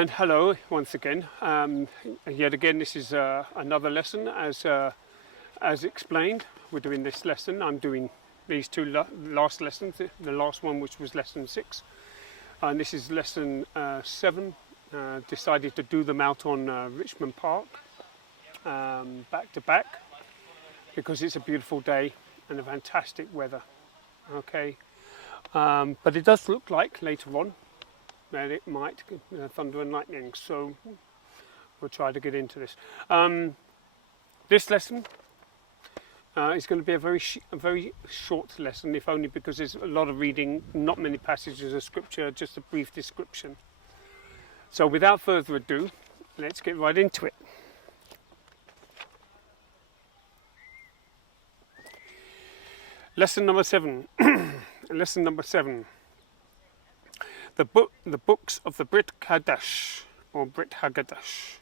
And hello once again. Yet again, this is another lesson as explained. We're doing this lesson. I'm doing these two last lessons. The last one, which was lesson 6, and this is lesson 7. Decided to do them out on Richmond Park, back to back, because it's a beautiful day and a fantastic weather. Okay, but it does look like later on that it might thunder and lightning, so we'll try to get into this. This lesson is going to be a very short lesson, if only because there's a lot of reading, not many passages of scripture, just a brief description. So without further ado, let's get right into it. Lesson number 7. Lesson number 7. The books of the Brit Chadash, or Brit Chadash.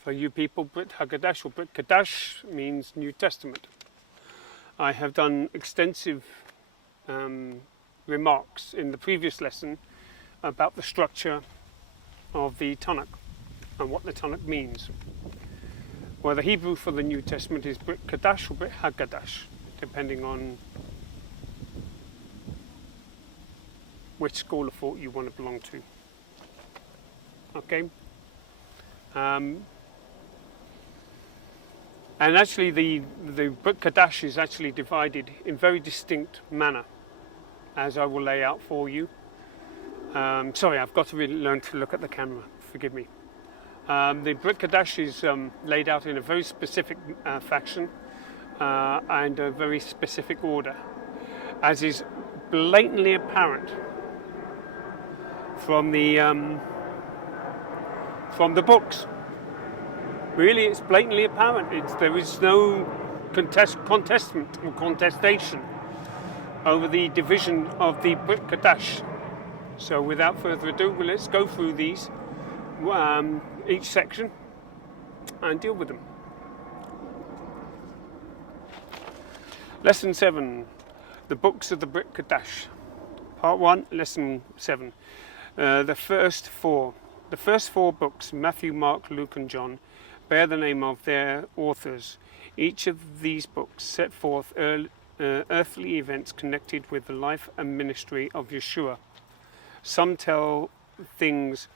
For you people, Brit Chadash or Brit Chadash means New Testament. I have done extensive remarks in the previous lesson about the structure of the Tanakh and what the Tanakh means. Well, the Hebrew for the New Testament is Brit Chadash or Brit Haggadah, depending on which school of thought you want to belong to. Okay? And actually the Brit Chadash is actually divided in very distinct manner, as I will lay out for you. Sorry, I've got to really learn to look at the camera, forgive me. The Brit Chadash is laid out in a very specific fashion and a very specific order, as is blatantly apparent from the books. Really, it's blatantly apparent. There is no contestation over the division of the Brit Chadash. So without further ado, let's go through these, each section, and deal with them. Lesson 7, the books of the Brit Chadash. Part 1, Lesson 7. The first four books, Matthew, Mark, Luke and John, bear the name of their authors. Each of these books set forth earthly events connected with the life and ministry of Yeshua. Some tell things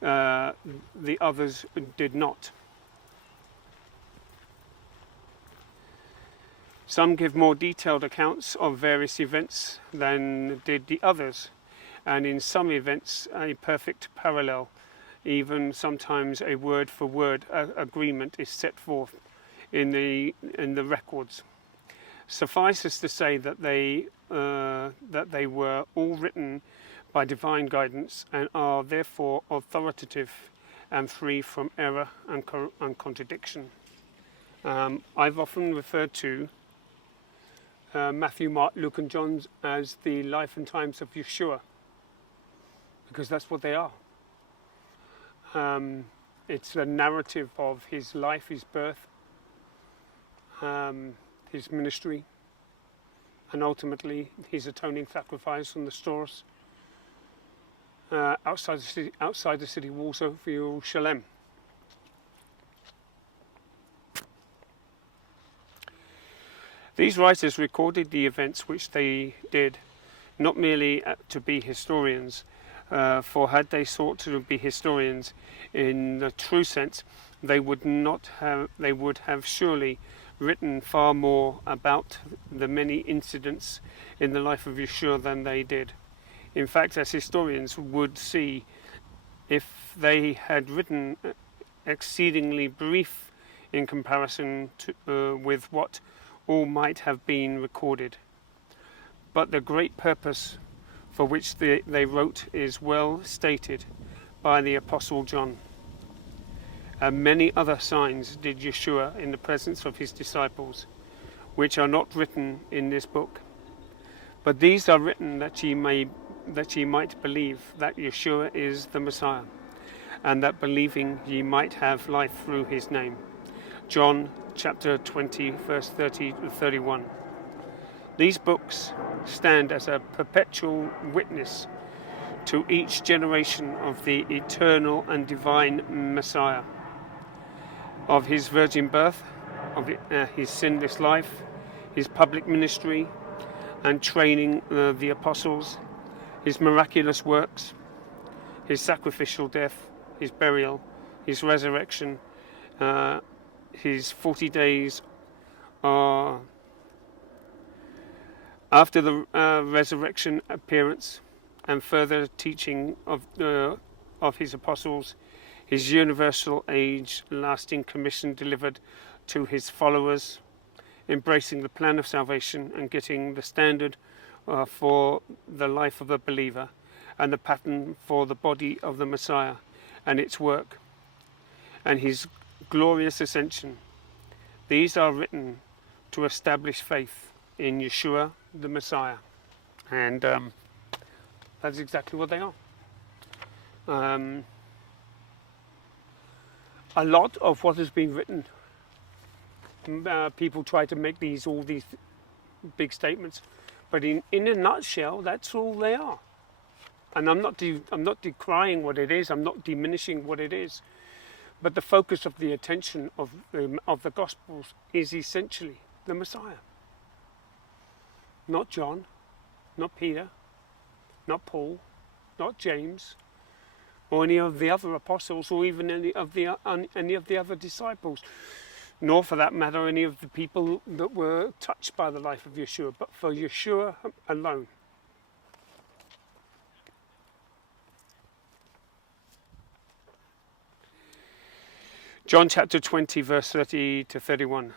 the others did not. Some give more detailed accounts of various events than did the others, and in some events a perfect parallel, even sometimes a word-for-word agreement is set forth in the records. Suffices to say that they were all written by divine guidance and are therefore authoritative and free from error and contradiction. I've often referred to Matthew, Mark, Luke and John as the life and times of Yeshua, because that's what they are. It's a narrative of his life, his birth, his ministry, and ultimately his atoning sacrifice on the stores outside the city walls of Jerusalem. These writers recorded the events which they did, not merely to be historians, for had they sought to be historians in the true sense, they would have surely written far more about the many incidents in the life of Yeshua than they did. In fact, as historians would see, if they had written exceedingly brief in comparison with what all might have been recorded. But the great purpose for which they wrote is well stated by the Apostle John. And many other signs did Yeshua in the presence of his disciples, which are not written in this book. But these are written that ye might believe that Yeshua is the Messiah, and that believing ye might have life through his name. John chapter 20, verse 30 to 31. These books stand as a perpetual witness to each generation of the eternal and divine Messiah, of his virgin birth, of his sinless life, his public ministry and training the apostles, his miraculous works, his sacrificial death, his burial, his resurrection, his 40 days after the resurrection appearance, and further teaching of his apostles, his universal age lasting commission delivered to his followers, embracing the plan of salvation and getting the standard for the life of a believer, and the pattern for the body of the Messiah and its work, and his glorious ascension. These are written to establish faith in Yeshua the Messiah, and that's exactly what they are. A lot of what has been written, people try to make all these big statements, but in a nutshell, that's all they are. And I'm not decrying what it is. I'm not diminishing what it is. But the focus of the attention of the Gospels is essentially the Messiah. Not John, not Peter, not Paul, not James, or any of the other apostles, or even any of the other disciples, nor for that matter any of the people that were touched by the life of Yeshua, but for Yeshua alone. John chapter 20 verse 30 to 31.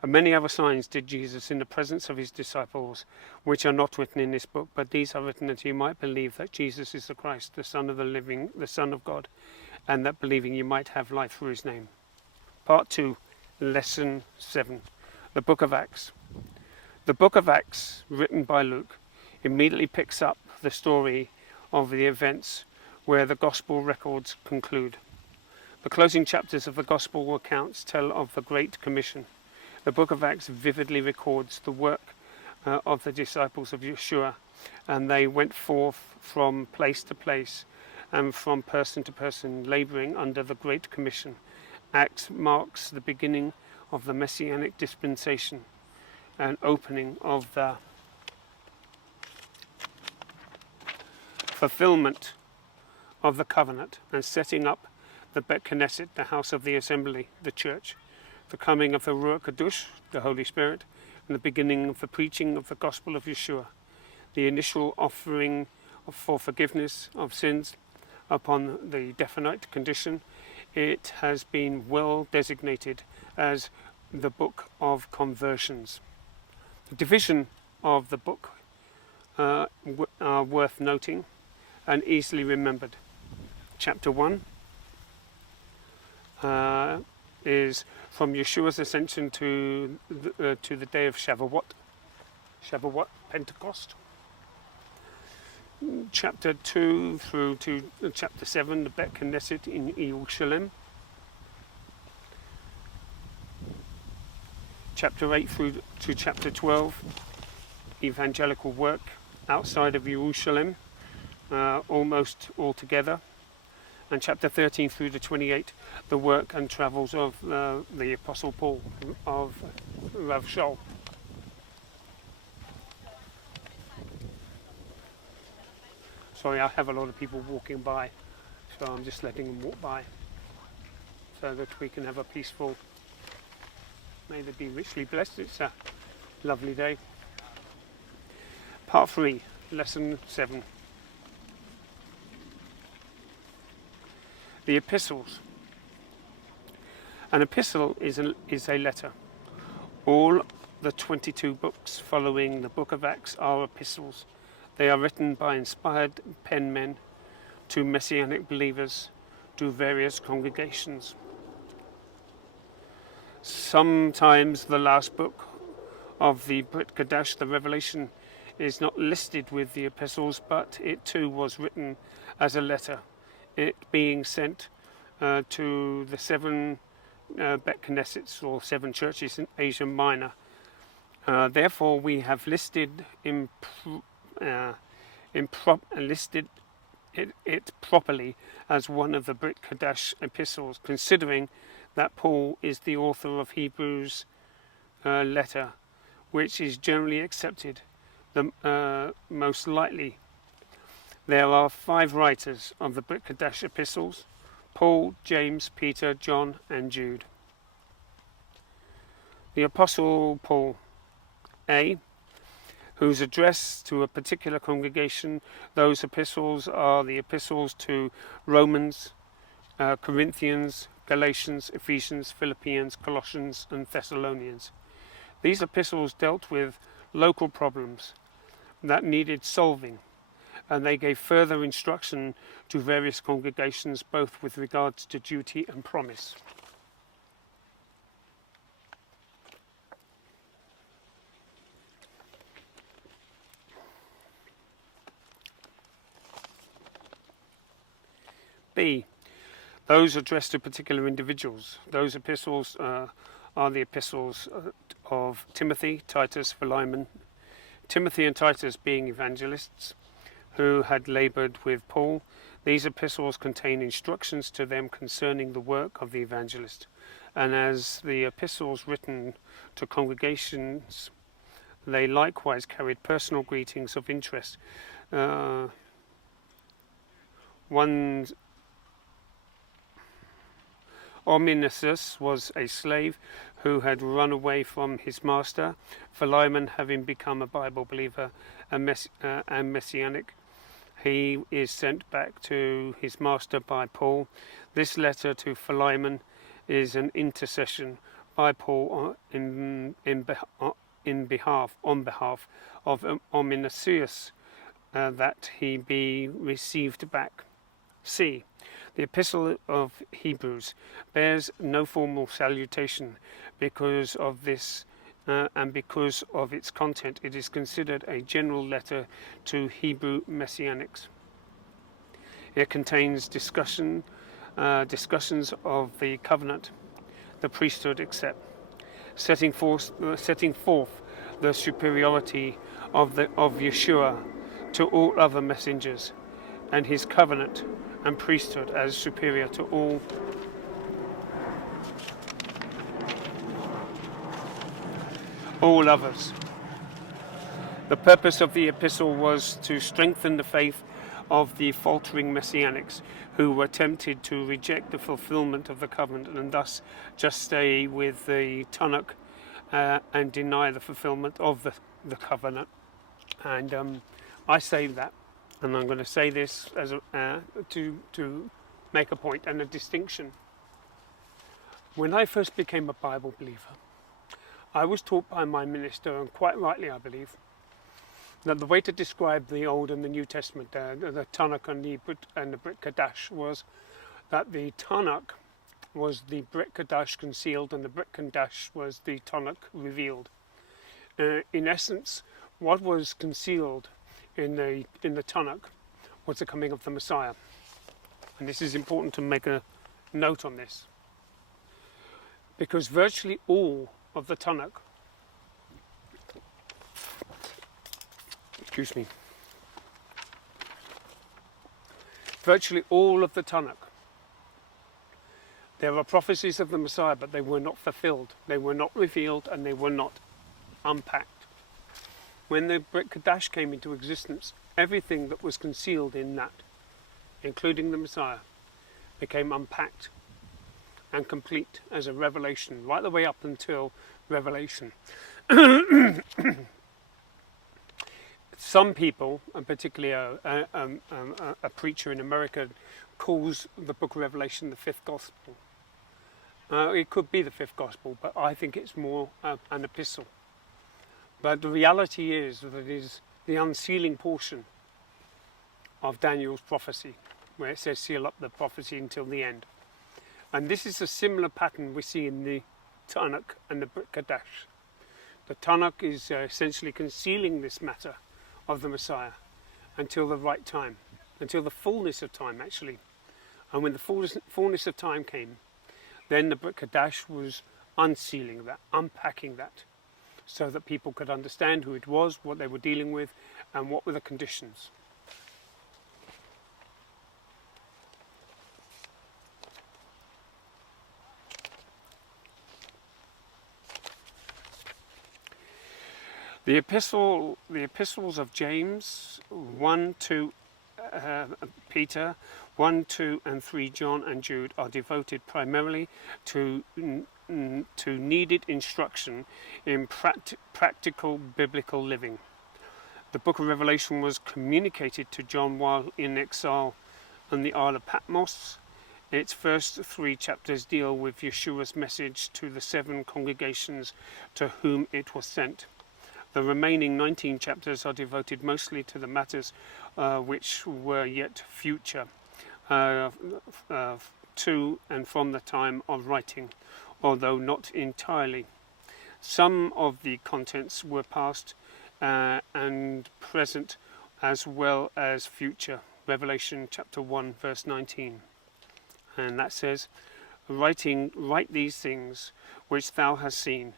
And many other signs did Jesus in the presence of his disciples, which are not written in this book, but these are written that you might believe that Jesus is the Christ, the Son of the living, the Son of God, and that believing you might have life through his name. Part 2, Lesson 7, the Book of Acts. The Book of Acts, written by Luke, immediately picks up the story of the events where the Gospel records conclude. The closing chapters of the Gospel accounts tell of the Great Commission. The Book of Acts vividly records the work of the disciples of Yeshua, and they went forth from place to place and from person to person, labouring under the Great Commission. Acts marks the beginning of the Messianic dispensation and opening of the fulfillment of the covenant and setting up the Bet Knesset, the house of the assembly, the church, the coming of the Ruach Kadosh, the Holy Spirit, and the beginning of the preaching of the gospel of Yeshua, the initial offering for forgiveness of sins upon the definite condition. It has been well designated as the Book of Conversions. The division of the book are worth noting and easily remembered. Chapter 1 is from Yeshua's ascension to the day of Shavuot, Pentecost. Chapter 2 through to chapter 7, the Bet Knesset in Yerushalayim. Chapter 8 through to chapter 12, evangelical work outside of Yerushalayim, almost altogether. And chapter 13 through to 28, the work and travels of the Apostle Paul, of Rav Shaul. Sorry, I have a lot of people walking by, so I'm just letting them walk by so that we can have a peaceful, may they be richly blessed. It's a lovely day. Part 3, Lesson 7. The epistles. An epistle is a letter. All the 22 books following the Book of Acts are epistles. They are written by inspired penmen to Messianic believers, to various congregations. Sometimes the last book of the Brit Chadash, the Revelation, is not listed with the epistles, but it too was written as a letter, it being sent to the 7 Bet Knessets, or 7 churches in Asia Minor. Therefore, we have listed it properly as one of the Brit Chadash epistles, considering that Paul is the author of Hebrews letter, which is generally accepted the most likely. There are 5 writers of the Brit Chadash epistles: Paul, James, Peter, John and Jude. The Apostle Paul, A, who's addressed to a particular congregation. Those epistles are the epistles to Romans, Corinthians, Galatians, Ephesians, Philippians, Colossians and Thessalonians. These epistles dealt with local problems that needed solving, and they gave further instruction to various congregations, both with regards to duty and promise. B, those addressed to particular individuals. Those epistles are the epistles of Timothy, Titus, Philemon. Timothy and Titus being evangelists who had laboured with Paul. These epistles contain instructions to them concerning the work of the evangelist, and as the epistles written to congregations, they likewise carried personal greetings of interest. Onesimus was a slave who had run away from his master. Philemon, having become a Bible believer and messianic, he is sent back to his master by Paul. This letter to Philemon is an intercession by Paul on behalf of Onesimus, that he be received back. C, the Epistle of Hebrews bears no formal salutation because of this, and because of its content. It is considered a general letter to Hebrew messianics. It contains discussions of the covenant, the priesthood, etc., setting forth the superiority of Yeshua to all other messengers, and his covenant and priesthood as superior to all others. The purpose of the epistle was to strengthen the faith of the faltering messianics who were tempted to reject the fulfillment of the covenant and thus just stay with the Tanakh and deny the fulfillment of the covenant. And I say that, and I'm going to say this as to make a point and a distinction. When I first became a Bible believer, I was taught by my minister, and quite rightly I believe, that the way to describe the Old and the New Testament, the Tanakh and the Brit Chadash, was that the Tanakh was the Brit Chadash concealed and the Brit Chadash was the Tanakh revealed. In essence, what was concealed in the Tanakh was the coming of the Messiah. And this is important to make a note on this, because virtually all of the Tanakh, virtually all of the Tanakh, there are prophecies of the Messiah, but they were not fulfilled, they were not revealed, and they were not unpacked. When the Brit Chadash came into existence, everything that was concealed in that, including the Messiah, became unpacked and complete as a revelation, right the way up until Revelation. Some people, and particularly a preacher in America, calls the book of Revelation the fifth gospel. It could be the fifth gospel, but I think it's more an epistle. But the reality is that it is the unsealing portion of Daniel's prophecy, where it says seal up the prophecy until the end. And this is a similar pattern we see in the Tanakh and the Brit Chadash. The Tanakh is essentially concealing this matter of the Messiah until the right time, until the fullness of time actually. And when the fullness of time came, then the Brit Chadash was unsealing that, unpacking that, so that people could understand who it was, what they were dealing with, and what were the conditions. The epistles of James, 1, 2 Peter, 1, 2 and 3 John and Jude are devoted primarily to needed instruction in practical biblical living. The book of Revelation was communicated to John while in exile on the Isle of Patmos. Its first 3 chapters deal with Yeshua's message to the 7 congregations to whom it was sent. The remaining 19 chapters are devoted mostly to the matters which were yet future to and from the time of writing, although not entirely. Some of the contents were past and present as well as future. Revelation chapter 1 verse 19. And that says, Write these things which thou hast seen,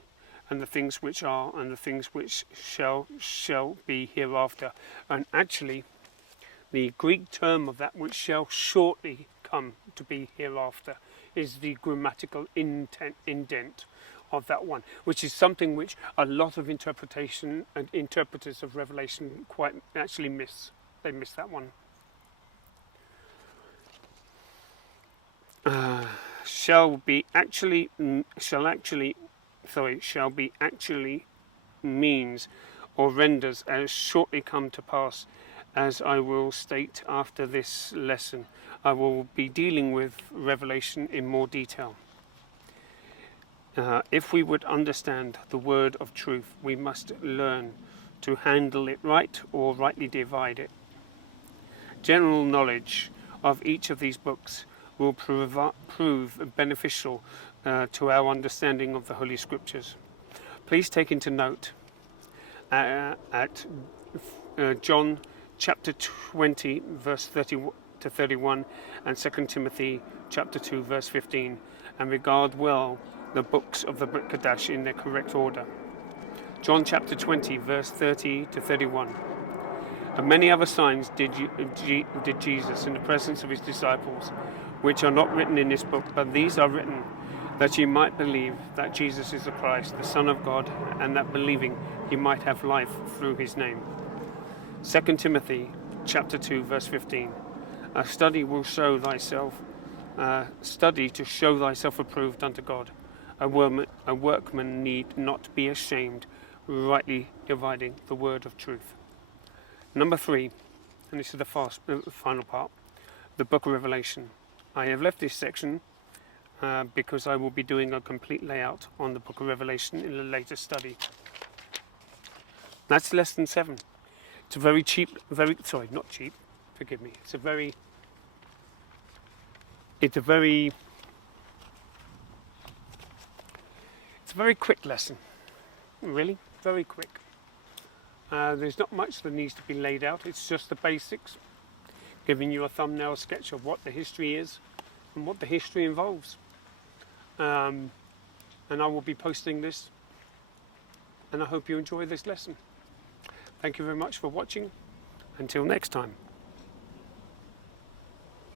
and the things which are, and the things which shall be hereafter. And actually, the Greek term of that which shall shortly come to be hereafter is the grammatical indent of that one, which is something which a lot of interpretation and interpreters of Revelation quite actually miss. They miss that one. Shall be actually means or renders as shortly come to pass, as I will state after this lesson. I will be dealing with Revelation in more detail. If we would understand the word of truth, we must learn to handle it right or rightly divide it. General knowledge of each of these books will prove beneficial to our understanding of the Holy Scriptures. Please take into note at John chapter 20 verse 30 to 31 and 2 Timothy chapter 2 verse 15, and regard well the books of the Brit Chadash in their correct order. John chapter 20 verse 30 to 31. And many other signs did Jesus in the presence of his disciples, which are not written in this book, but these are written that ye might believe that Jesus is the Christ, the Son of God, and that believing ye might have life through his name. 2 Timothy chapter 2 verse 15. A study will show thyself, study to show thyself approved unto God. A workman need not be ashamed, rightly dividing the word of truth. Number 3, and this is the final part, the book of Revelation. I have left this section because I will be doing a complete layout on the book of Revelation in a later study. That's lesson 7. It's a very cheap, not cheap, forgive me. It's a very quick lesson, really, very quick. There's not much that needs to be laid out. It's just the basics, giving you a thumbnail sketch of what the history is and what the history involves. And I will be posting this, and I hope you enjoy this lesson. Thank you very much for watching. Until next time.